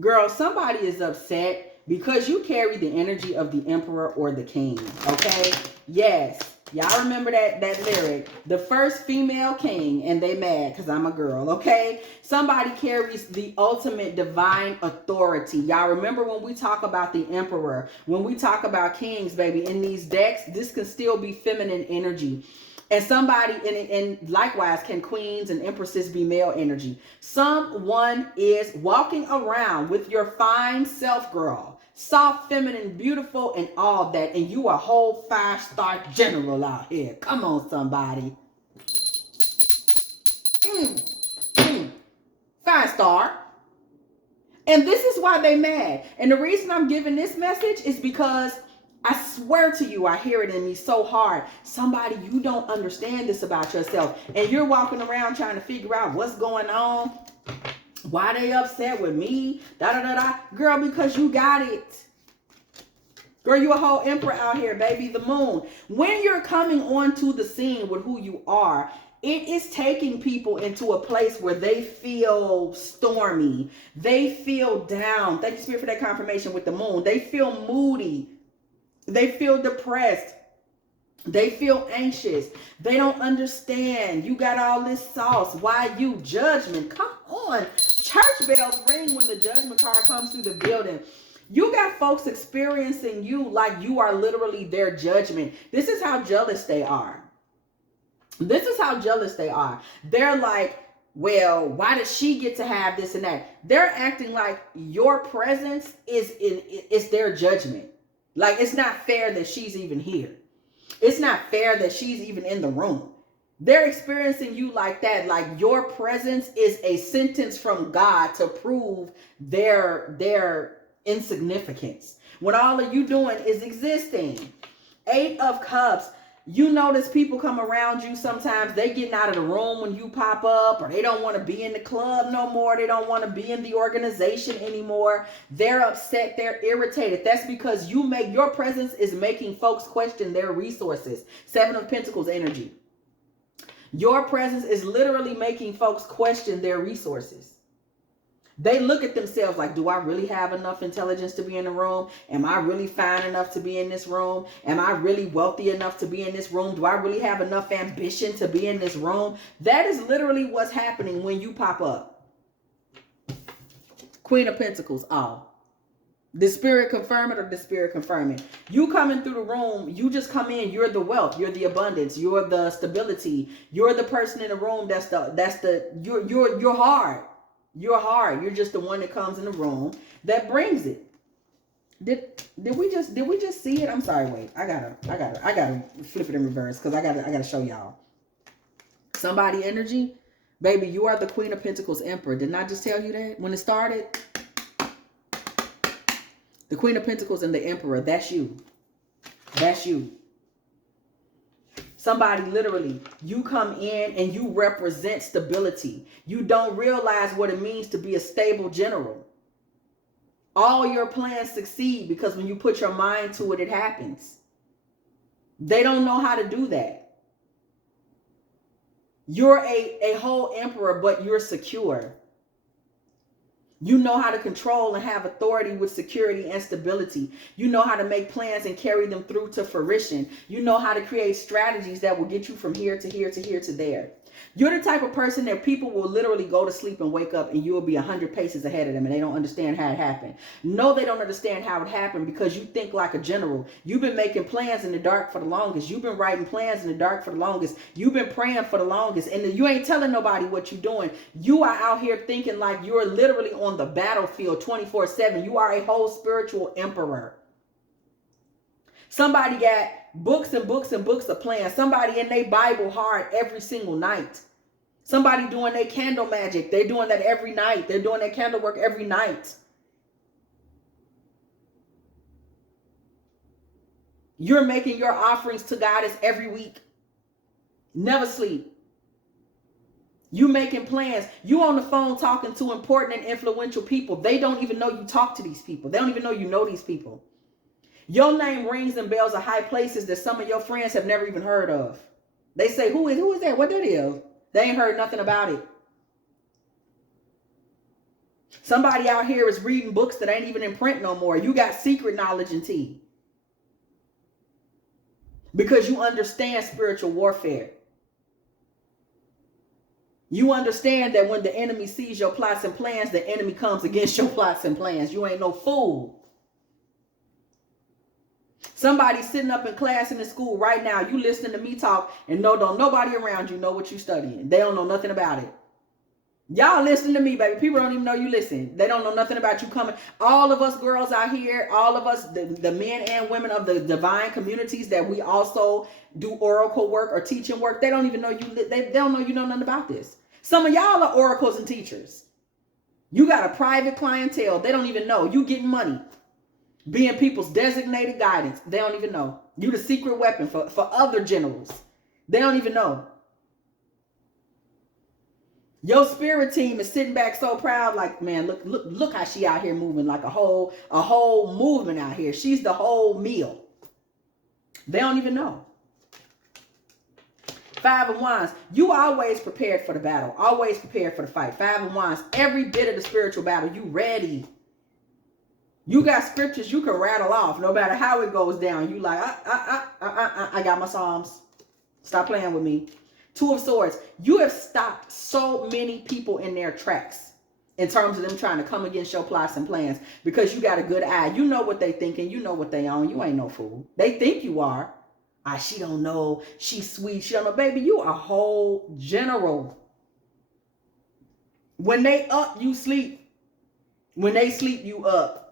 Girl, somebody is upset because you carry the energy of the emperor or the king. Okay? Yes. Y'all remember that lyric? The first female king, and they mad because I'm a girl, okay? Somebody carries the ultimate divine authority. Y'all remember when we talk about the emperor, when we talk about kings, baby, in these decks, this can still be feminine energy. And somebody, and likewise, can queens and empresses be male energy. Someone is walking around with your fine self, girl. Soft, feminine, beautiful, and all that. And you a whole 5-star general out here. Come on, somebody. 5-star. And this is why they mad. And the reason I'm giving this message is because I swear to you, I hear it in me so hard. Somebody, you don't understand this about yourself. And you're walking around trying to figure out what's going on. Why they upset with me? Girl, because you got it. Girl, you a whole emperor out here, baby. The moon. When you're coming onto the scene with who you are, it is taking people into a place where they feel stormy. They feel down. Thank you, Spirit, for that confirmation with the moon. They feel moody. They feel depressed. They feel anxious. They don't understand. You got all this sauce. Why you? Judgment. Come on. Church bells ring when the judgment card comes through the building. You got folks experiencing you like you are literally their judgment. This is how jealous they are. This is how jealous they are. They're like, well, why does she get to have this and that? They're acting like your presence is their judgment. Like, it's not fair that she's even here. It's not fair that she's even in the room. They're experiencing you like that. Like your presence is a sentence from God to prove their insignificance. When all of you doing is existing. 8 of Cups. You notice people come around you sometimes, they getting out of the room when you pop up, or they don't want to be in the club no more. They don't want to be in the organization anymore. They're upset. They're irritated. That's because your presence is making folks question their resources. 7 of Pentacles energy. Your presence is literally making folks question their resources. They look at themselves like, do I really have enough intelligence to be in the room? Am I really fine enough to be in this room? Am I really wealthy enough to be in this room? Do I really have enough ambition to be in this room? That is literally what's happening when you pop up. Queen of Pentacles. Oh. The Spirit confirm it or the Spirit confirm it. You coming through the room, you just come in, you're the wealth, you're the abundance, you're the stability, you're the person in the room you're hard. You're hard. You're just the one that comes in the room that brings it. Did we just see it? I'm sorry, wait. I gotta flip it in reverse because I gotta show y'all. Somebody energy, baby, you are the Queen of Pentacles Emperor. Didn't I just tell you that when it started? The Queen of Pentacles and the Emperor, that's you. That's you. Somebody literally, you come in and you represent stability. You don't realize what it means to be a stable general. All your plans succeed because when you put your mind to it, it happens. They don't know how to do that. You're a whole emperor, but you're secure. You know how to control and have authority with security and stability. You know how to make plans and carry them through to fruition. You know how to create strategies that will get you from here to here to here to there. You're the type of person that people will literally go to sleep and wake up and you'll be 100 paces ahead of them and they don't understand how it happened. No, they don't understand how it happened because you think like a general. You've been making plans in the dark for the longest. You've been writing plans in the dark for the longest. You've been praying for the longest. And you ain't telling nobody what you're doing. You are out here thinking like you're literally on the battlefield 24/7. You are a whole spiritual emperor. Somebody got books and books and books of plans. Somebody in their Bible hard every single night. Somebody doing their candle magic. They're doing that every night. They're doing their candle work every night. You're making your offerings to Goddess every week. Never sleep. You making plans. You on the phone talking to important and influential people. They don't even know you talk to these people. They don't even know you know these people. Your name rings and bells of high places that some of your friends have never even heard of. They say, who is that? What that is? They ain't heard nothing about it. Somebody out here is reading books that ain't even in print no more. You got secret knowledge and tea. Because you understand spiritual warfare. You understand that when the enemy sees your plots and plans, the enemy comes against your plots and plans. You ain't no fool. Somebody sitting up in class in the school right now, you listening to me talk, and don't nobody around you know what you studying. They don't know nothing about it. Y'all listen to me, baby. People don't even know you listen. They don't know nothing about you coming. All of us girls out here, all of us, the men and women of the divine communities that we also do oracle work or teaching work, they don't even know you. They don't know you know nothing about this. Some of y'all are oracles and teachers. You got a private clientele. They don't even know. You getting money. Being people's designated guidance. They don't even know. You the secret weapon for other generals. They don't even know. Your spirit team is sitting back so proud, like, man, look how she out here moving, like a whole movement out here. She's the whole meal. They don't even know. 5 of Wands, you always prepared for the battle, always prepared for the fight. 5 of Wands, every bit of the spiritual battle, you ready. You got scriptures you can rattle off, no matter how it goes down. You like, I got my Psalms. Stop playing with me. 2 of Swords, you have stopped so many people in their tracks in terms of them trying to come against your plots and plans because you got a good eye. You know what they thinking. You know what they on. You ain't no fool. They think you are. She don't know. She's sweet. She don't know. Baby, you a whole general. When they up, you sleep. When they sleep, you up.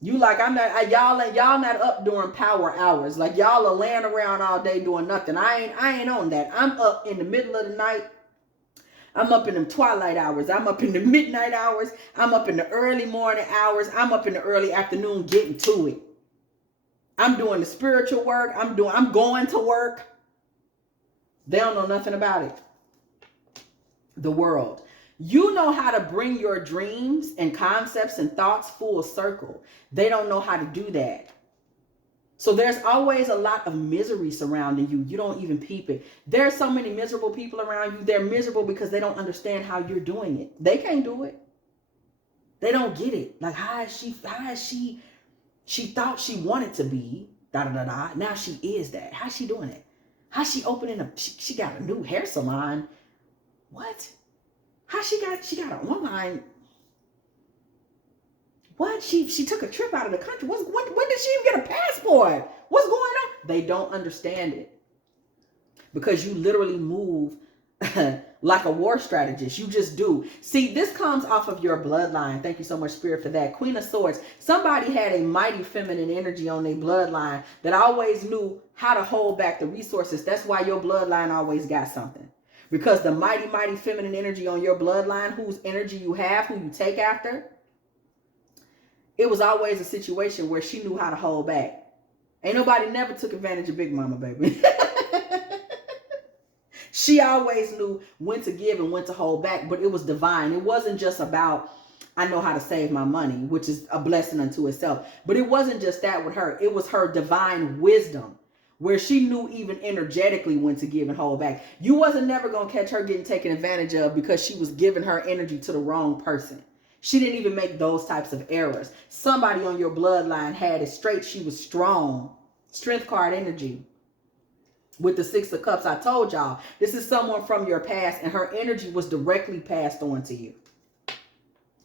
You like, y'all not up during power hours. Like y'all are laying around all day doing nothing. I ain't on that. I'm up in the middle of the night. I'm up in them twilight hours. I'm up in the midnight hours. I'm up in the early morning hours. I'm up in the early afternoon getting to it. I'm doing the spiritual work. I'm going to work. They don't know nothing about it. The world. You know how to bring your dreams and concepts and thoughts full circle. They don't know how to do that. So there's always a lot of misery surrounding you. You don't even peep it. There's so many miserable people around you. They're miserable because they don't understand how you're doing it. They can't do it. They don't get it. Like, how is she thought she wanted to be, Now she is that. How's she doing it? How's she opening up? She got a new hair salon. What? How she got an online? What? She took a trip out of the country. When did she even get a passport? What's going on? They don't understand it. Because you literally move like a war strategist. You just do. See, this comes off of your bloodline. Thank you so much, Spirit, for that. Queen of Swords. Somebody had a mighty feminine energy on their bloodline that always knew how to hold back the resources. That's why your bloodline always got something. Because the mighty, mighty feminine energy on your bloodline, whose energy you have, who you take after, it was always a situation where she knew how to hold back. Ain't nobody never took advantage of Big Mama, baby. She always knew when to give and when to hold back, but it was divine. It wasn't just about, I know how to save my money, which is a blessing unto itself. But it wasn't just that with her. It was her divine wisdom, where she knew even energetically when to give and hold back. You wasn't never going to catch her getting taken advantage of because she was giving her energy to the wrong person. She didn't even make those types of errors. Somebody on your bloodline had it straight. She was strong. Strength card energy. With the 6 of Cups, I told y'all, this is someone from your past, and her energy was directly passed on to you.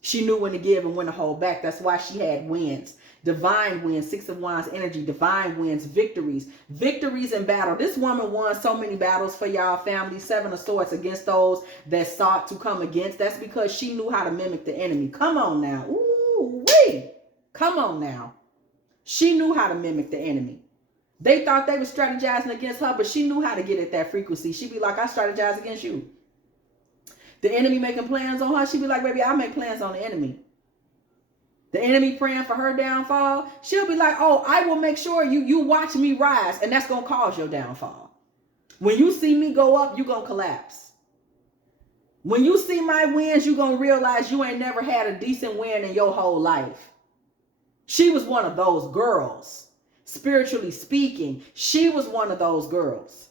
She knew when to give and when to hold back. That's why she had wins. Divine wins, 6 of Wands energy, divine wins, victories. Victories in battle. This woman won so many battles for y'all family. 7 of Swords against those that sought to come against. That's because she knew how to mimic the enemy. Come on now. Ooh, wee. Come on now. She knew how to mimic the enemy. They thought they were strategizing against her, but she knew how to get at that frequency. She'd be like, I strategize against you. The enemy making plans on her, she'd be like, baby, I make plans on the enemy. The enemy praying for her downfall, she'll be like, oh, I will make sure you watch me rise, and that's going to cause your downfall. When you see me go up, you're going to collapse. When you see my wins, you're going to realize you ain't never had a decent win in your whole life. She was one of those girls. Spiritually speaking, she was one of those girls.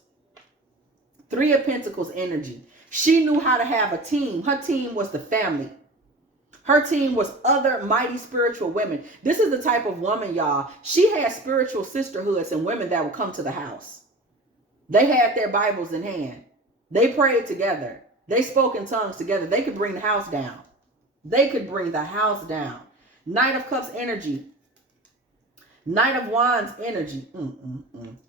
3 of Pentacles energy. She knew how to have a team. Her team was the family. Her team was other mighty spiritual women. This is the type of woman, y'all. She had spiritual sisterhoods and women that would come to the house. They had their Bibles in hand. They prayed together. They spoke in tongues together. They could bring the house down. They could bring the house down. Knight of Cups energy. Knight of Wands energy.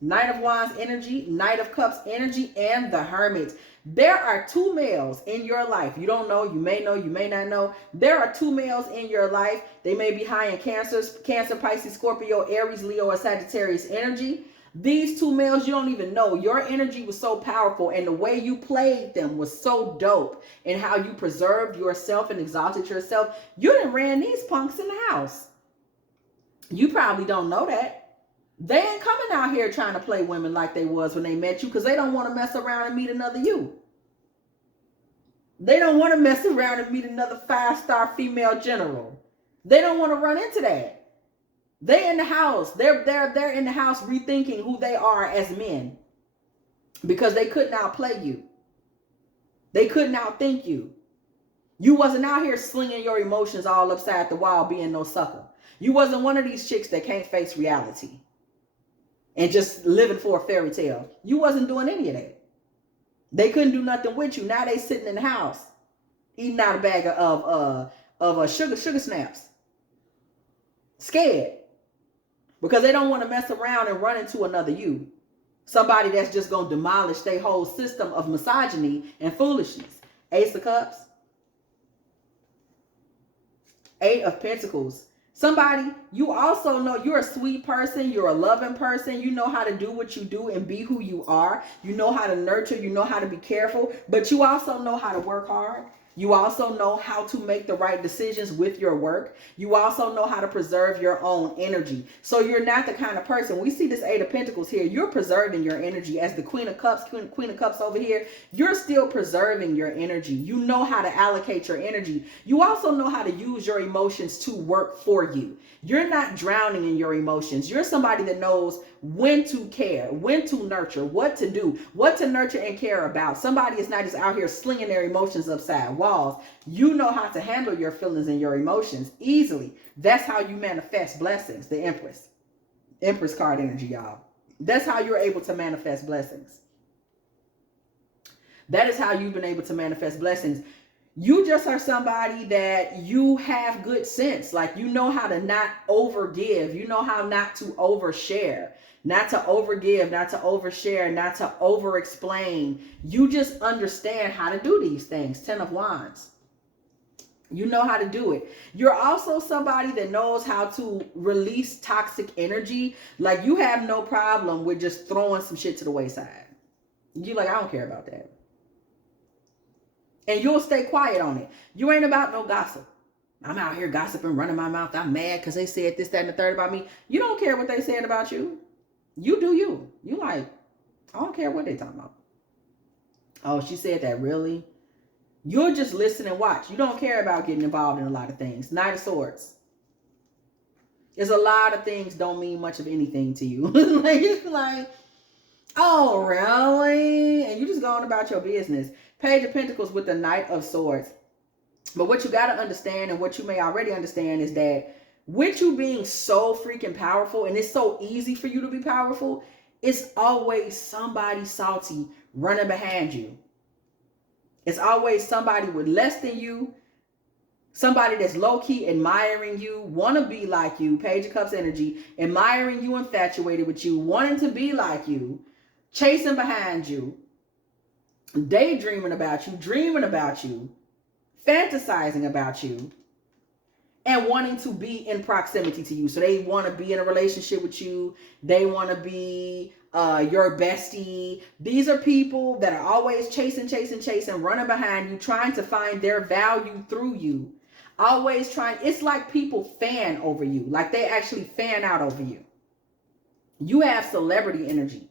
Knight of Wands energy. Knight of Cups energy. And the Hermit. There are two males in your life. You don't know. You may know. You may not know. There are two males in your life. They may be high in Cancer, Pisces, Scorpio, Aries, Leo, or Sagittarius energy. These two males, you don't even know. Your energy was so powerful, and the way you played them was so dope, and how you preserved yourself and exalted yourself. You done ran these punks in the house. You probably don't know that. They ain't coming out here trying to play women like they was when they met you, because they don't want to mess around and meet another you. They don't want to mess around and meet another 5-star female general. They don't want to run into that. They in the house. They're in the house rethinking who they are as men, because they couldn't outplay you. They couldn't outthink you. You wasn't out here slinging your emotions all upside the wall being no sucker. You wasn't one of these chicks that can't face reality and just living for a fairy tale. You wasn't doing any of that. They couldn't do nothing with you. Now they sitting in the house eating out a bag of sugar snaps, scared. Because they don't want to mess around and run into another you. Somebody that's just going to demolish their whole system of misogyny and foolishness. Ace of Cups. 8 of Pentacles. Somebody, you also know you're a sweet person. You're a loving person. You know how to do what you do and be who you are. You know how to nurture. You know how to be careful. But you also know how to work hard. You also know how to make the right decisions with your work. You also know how to preserve your own energy. So you're not the kind of person, we see this 8 of Pentacles here, you're preserving your energy. As the Queen of Cups over here, you're still preserving your energy. You know how to allocate your energy. You also know how to use your emotions to work for you. You're not drowning in your emotions. You're somebody that knows when to care, when to nurture, what to do, what to nurture and care about. Somebody is not just out here slinging their emotions upside walls. You know how to handle your feelings and your emotions easily. That's how you manifest blessings. The Empress card energy, y'all. That's how you're able to manifest blessings. That is how you've been able to manifest blessings. You just are somebody that you have good sense. Like, you know how to not overgive. You know how not to overshare. Not to overgive, not to overshare, not to overexplain. You just understand how to do these things. 10 of Wands. You know how to do it. You're also somebody that knows how to release toxic energy. Like, you have no problem with just throwing some shit to the wayside. You're like, I don't care about that. And you'll stay quiet on it. You ain't about no gossip. I'm out here gossiping, running my mouth. I'm mad because they said this, that, and the third about me. You don't care what they said about you. You do you. You like, I don't care what they talking about. Oh, she said that, really? You'll just listen and watch. You don't care about getting involved in a lot of things. Knight of Swords. There's a lot of things don't mean much of anything to you. like, oh, really? And you just going about your business. Page of Pentacles with the Knight of Swords. But what you got to understand, and what you may already understand, is that with you being so freaking powerful, and it's so easy for you to be powerful, it's always somebody salty running behind you. It's always somebody with less than you, somebody that's low-key admiring you, want to be like you, Page of Cups energy, admiring you, infatuated with you, wanting to be like you, chasing behind you, daydreaming about you, dreaming about you, fantasizing about you, and wanting to be in proximity to you. So they want to be in a relationship with you. They want to be your bestie. These are people that are always chasing, running behind you, trying to find their value through you. Always trying. It's like people fan over you. Like, they actually fan out over you. You have celebrity energy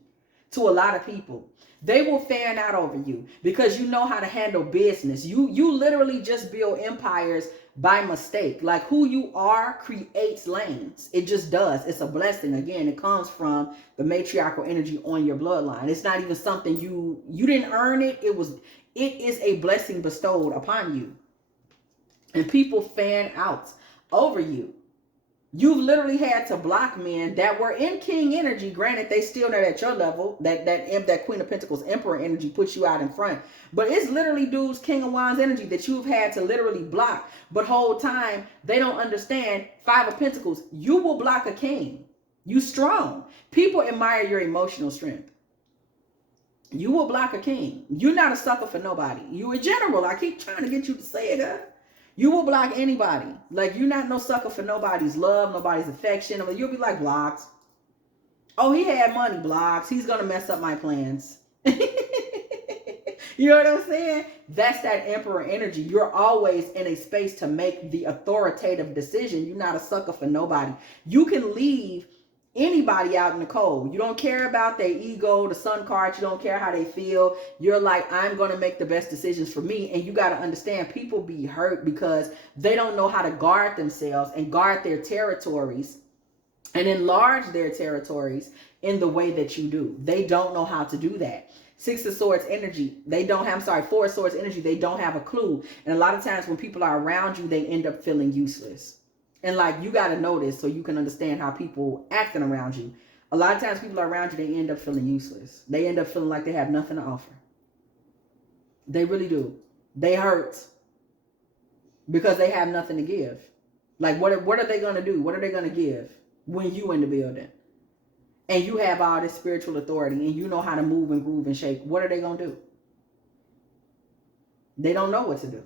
to a lot of people. They will fan out over you because you know how to handle business. You literally just build empires by mistake. Like, who you are creates lanes. It just does. It's a blessing. Again, it comes from the matriarchal energy on your bloodline. It's not even something you didn't earn it. It is a blessing bestowed upon you. And people fan out over you. You've literally had to block men that were in king energy. Granted, they still not at your level. That Queen of Pentacles Emperor energy puts you out in front. But it's literally dudes, King of Wands energy that you've had to literally block. But whole time, they don't understand Five of Pentacles. You will block a king. You strong. People admire your emotional strength. You will block a king. You're not a sucker for nobody. You a general. I keep trying to get you to say it, huh? You will block anybody. Like, you're not no sucker for nobody's love, nobody's affection. You'll be like, blocked. Oh, he had money, blocked. He's going to mess up my plans. You know what I'm saying? That's that Emperor energy. You're always in a space to make the authoritative decision. You're not a sucker for nobody. You can leave anybody out in the cold. You don't care about their ego, the sun card. You don't care how they feel. You're like, I'm going to make the best decisions for me. And you got to understand, people be hurt because they don't know how to guard themselves and guard their territories and enlarge their territories in the way that you do. They don't know how to do that. Six of Swords energy, Four of Swords energy, they don't have a clue. And a lot of times when people are around you, they end up feeling useless. And like, you got to know this so you can understand how people acting around you. A lot of times people are around you, they end up feeling useless. They end up feeling like they have nothing to offer. They really do. They hurt because they have nothing to give. Like, what are they going to do? What are they going to give when you in the building? And you have all this spiritual authority and you know how to move and groove and shake. What are they going to do? They don't know what to do.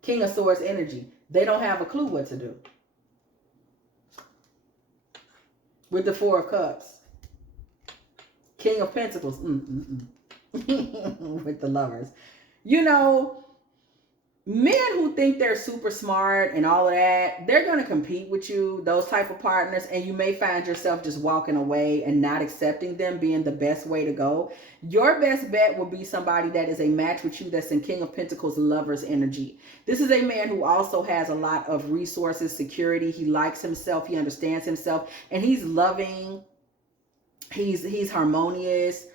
King of Swords energy. They don't have a clue what to do. With the Four of Cups. King of Pentacles. With the Lovers. You know, men who think they're super smart and all of that, they're going to compete with you, those type of partners, and you may find yourself just walking away and not accepting them being the best way to go. Your best bet will be somebody that is a match with you that's in King of Pentacles Lovers energy. This is a man who also has a lot of resources, security. He likes himself. He understands himself, and he's loving. He's harmonious.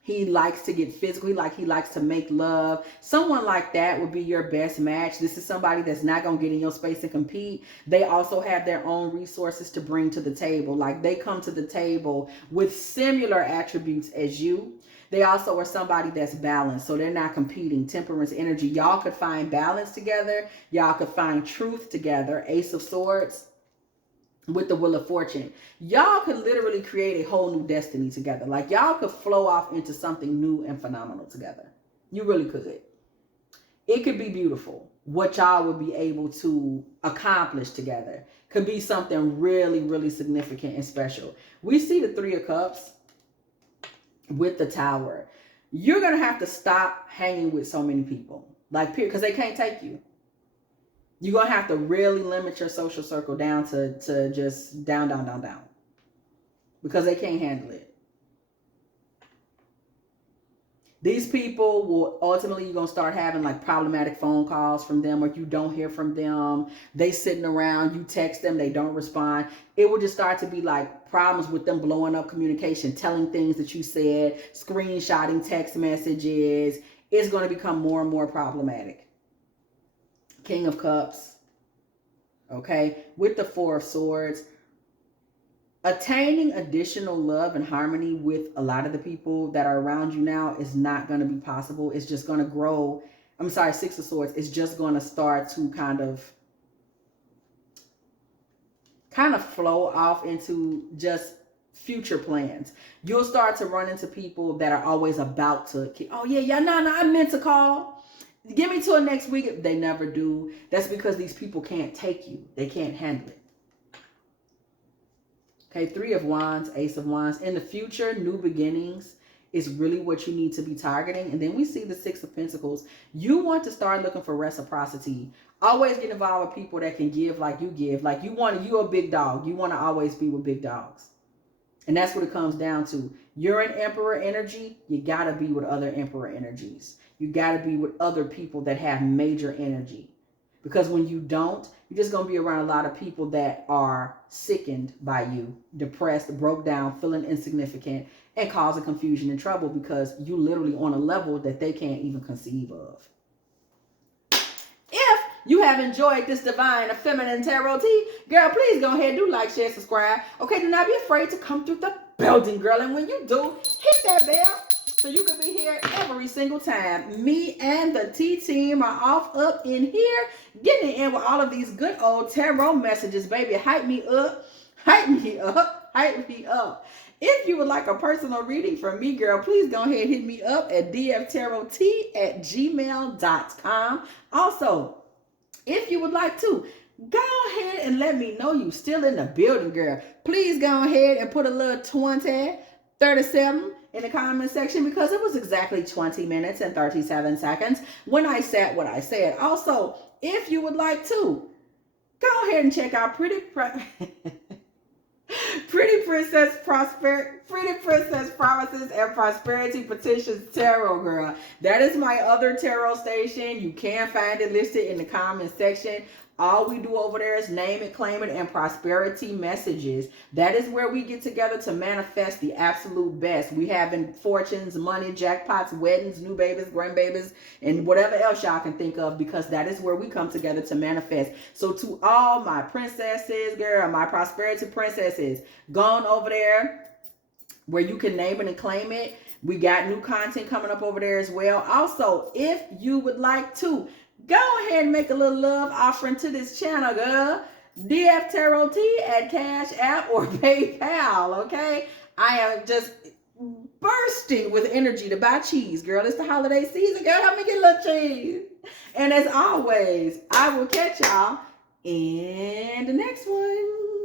He likes to get physical. He likes to make love. Someone like that would be your best match. This is somebody that's not going to get in your space and compete. They also have their own resources to bring to the table. Like, they come to the table with similar attributes as you. They also are somebody that's balanced, so they're not competing. Temperance energy. Y'all could find balance together. Y'all could find truth together. Ace of Swords with the Wheel of Fortune. Y'all could literally create a whole new destiny together. Like, y'all could flow off into something new and phenomenal together. You really could. It could be beautiful. What y'all would be able to accomplish together could be something really, really significant and special. We see the Three of Cups with the Tower. You're going to have to stop hanging with so many people. Like, period, because they can't take you. You're going to have to really limit your social circle down to just down. Because they can't handle it. These people will ultimately, you're going to start having like problematic phone calls from them, or you don't hear from them. They sitting around, you text them, they don't respond. It will just start to be like problems with them blowing up communication, telling things that you said, screenshotting text messages. It's going to become more and more problematic. King of Cups, okay, with the Four of Swords. Attaining additional love and harmony with a lot of the people that are around you now is not going to be possible. It's just going to grow. I'm sorry, Six of Swords. It's just going to start to kind of flow off into just future plans. You'll start to run into people that are always about to, oh yeah, no, I meant to call. Give me till next week. They never do. That's because these people can't take you. They can't handle it. Okay, Three of Wands, Ace of Wands. In the future, new beginnings is really what you need to be targeting. And then we see the Six of Pentacles. You want to start looking for reciprocity. Always get involved with people that can give like you give. Like, you're a big dog. You want to always be with big dogs. And that's what it comes down to. You're an Emperor energy. You got to be with other Emperor energies. You got to be with other people that have major energy. Because when you don't, you're just going to be around a lot of people that are sickened by you, depressed, broke down, feeling insignificant, and causing confusion and trouble because you literally on a level that they can't even conceive of. If you have enjoyed this divine feminine tarot tea, girl, please go ahead, do like, share, subscribe. Okay, do not be afraid to come through the building, girl. And when you do, hit that bell so you can be here every single time. Me and the T team are off up in here, getting in with all of these good old tarot messages, baby. Hype me up, hype me up, hype me up. If you would like a personal reading from me, girl, please go ahead and hit me up at dftarottea@gmail.com. Also, if you would like to, go ahead and let me know you still in the building, girl. Please go ahead and put a little 2037 in the comment section because it was exactly 20 minutes and 37 seconds when I said what I said. Also, if you would like to, go ahead and check out Pretty Princess Promises and Prosperity Petitions Tarot, girl. That is my other tarot station. You can find it listed in the comment section. All we do over there is name it, claim it, and prosperity messages. That is where we get together to manifest the absolute best. We having fortunes, money, jackpots, weddings, new babies, grandbabies, and whatever else y'all can think of, because that is where we come together to manifest. So to all my princesses, girl, my prosperity princesses, gone over there where you can name it and claim it. We got new content coming up over there as well. Also, if you would like to, go ahead and make a little love offering to this channel, girl. dftarottea at Cash App or PayPal, okay? I am just bursting with energy to buy cheese, girl. It's the holiday season, girl. Help me get a little cheese. And as always, I will catch y'all in the next one.